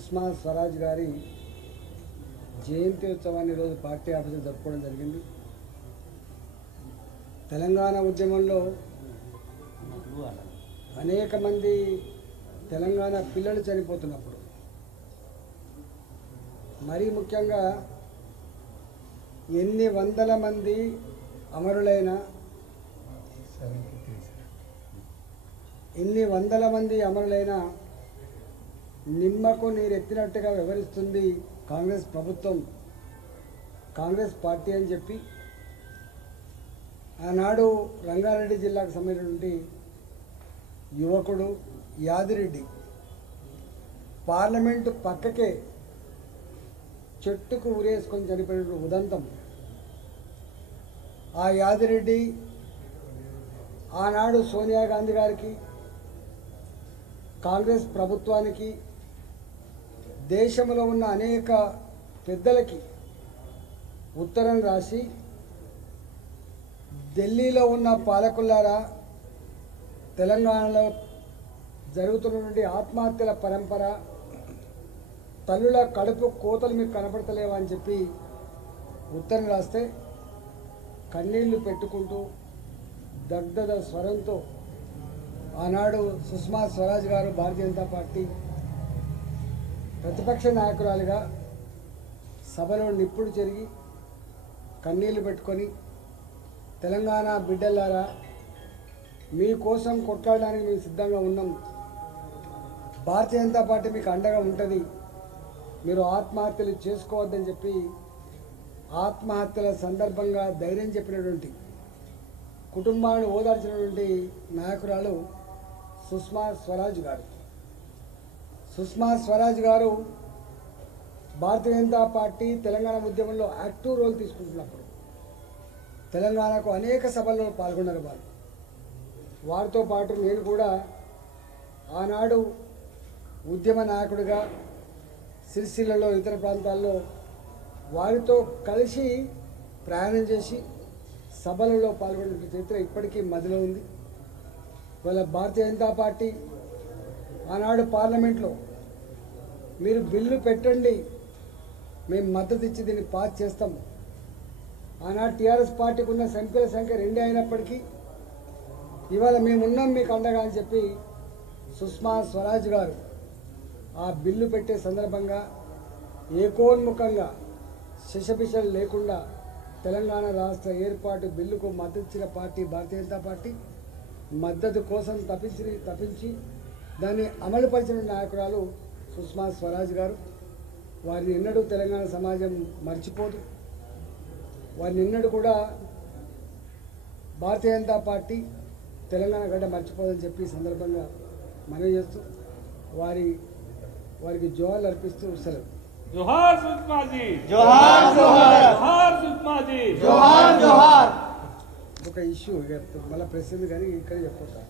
సుష్మా స్వరాజ్ గారి జయంతి ఉత్సవాన్ని ఈరోజు పార్టీ ఆఫీసులో జరుపుకోవడం జరిగింది. తెలంగాణ ఉద్యమంలో అనేక మంది తెలంగాణ పిల్లలు చనిపోతున్నప్పుడు, మరీ ముఖ్యంగా ఎన్ని వందల మంది అమరులైన నిమ్మకు నీరెత్తినట్టుగా వివరిస్తుంది కాంగ్రెస్ ప్రభుత్వం, కాంగ్రెస్ పార్టీ అని చెప్పి ఆనాడు రంగారెడ్డి జిల్లాకు సంబంధించినటువంటి యువకుడు యాదిరెడ్డి పార్లమెంటు పక్కకే చెట్టుకు ఉరేసుకొని చనిపోయిన ఉదంతం. ఆ యాదిరెడ్డి ఆనాడు సోనియా గాంధీ గారికి, కాంగ్రెస్ ప్రభుత్వానికి, దేశంలో ఉన్న అనేక పెద్దలకి ఉత్తరం రాసి, ఢిల్లీలో ఉన్న పాలకులారా, తెలంగాణలో జరుగుతున్నటువంటి ఆత్మహత్యల పరంపర, తల్లుల కడుపు కోతలు మీకు కనపడతలేవా అని చెప్పి ఉత్తరం రాస్తే కన్నీళ్లు పెట్టుకుంటూ దగ్ధ స్వరంతో ఆనాడు సుష్మా స్వరాజ్ గారు భారతీయ జనతా పార్టీ ప్రతిపక్ష నాయకురాలిగా సభలో నిప్పుడు చెరిగి కన్నీళ్లు పెట్టుకొని, తెలంగాణ బిడ్డలారా, మీకోసం కొట్లాడడానికి మేము సిద్ధంగా ఉన్నాం, భారతీయ జనతా పార్టీ మీకు అండగా ఉంటుంది, మీరు ఆత్మహత్యలు చేసుకోవద్దని చెప్పి ఆత్మహత్యల సందర్భంగా ధైర్యం చెప్పినటువంటి, కుటుంబాన్ని ఓదార్చినటువంటి నాయకురాలు సుష్మా స్వరాజ్ గారు. సుష్మా స్వరాజ్ గారు భారతీయ జనతా పార్టీ తెలంగాణ ఉద్యమంలో యాక్టివ్ రోల్ తీసుకుంటున్నప్పుడు తెలంగాణకు అనేక సభల్లో పాల్గొన్నారు. వారితో పాటు నేను కూడా ఆనాడు ఉద్యమ నాయకుడిగా సిరిసిల్లలో, ఇతర ప్రాంతాల్లో వారితో కలిసి ప్రయాణం చేసి సభలలో పాల్గొనే చరిత్ర ఇప్పటికీ మదిలో ఉంది. ఇవాళ భారతీయ జనతా పార్టీ ఆనాడు పార్లమెంట్లో మీరు బిల్లు పెట్టండి, మేము మద్దతు ఇచ్చి దీన్ని పాస్ చేస్తాం. ఆనాడు టీఆర్ఎస్ పార్టీకి ఉన్న ఎంపీల సంఖ్య 2 అయినప్పటికీ ఇవాళ మేమున్నాం మీకు అండగా అని చెప్పి సుష్మా స్వరాజ్ గారు ఆ బిల్లు పెట్టే సందర్భంగా ఏకోన్ముఖంగా శశపిశలు లేకుండా తెలంగాణ రాష్ట్ర ఏర్పాటు బిల్లుకు మద్దతు ఇచ్చిన పార్టీ భారతీయ జనతా పార్టీ. మద్దతు కోసం తప్పించి దాన్ని అమలుపరిచిన నాయకురాలు సుష్మా స్వరాజ్ గారు. వారిని ఎన్నడూ తెలంగాణ సమాజం మర్చిపోదు. వారిని ఎన్నడూ కూడా భారతీయ జనతా పార్టీ తెలంగాణ గడ్డ మర్చిపోదని చెప్పి సందర్భంగా మనవి చేస్తూ వారికి జోహార్లు అర్పిస్తూ సెలవు. जोहार सुषमा जी, जोहार जोहार, जोहार सुषमा जी, जोहार जोहार. ఒక ఇష్యూ మళ్ళీ ప్రెస్ ఉంది కానీ ఇక్కడ చెప్పొద్దు.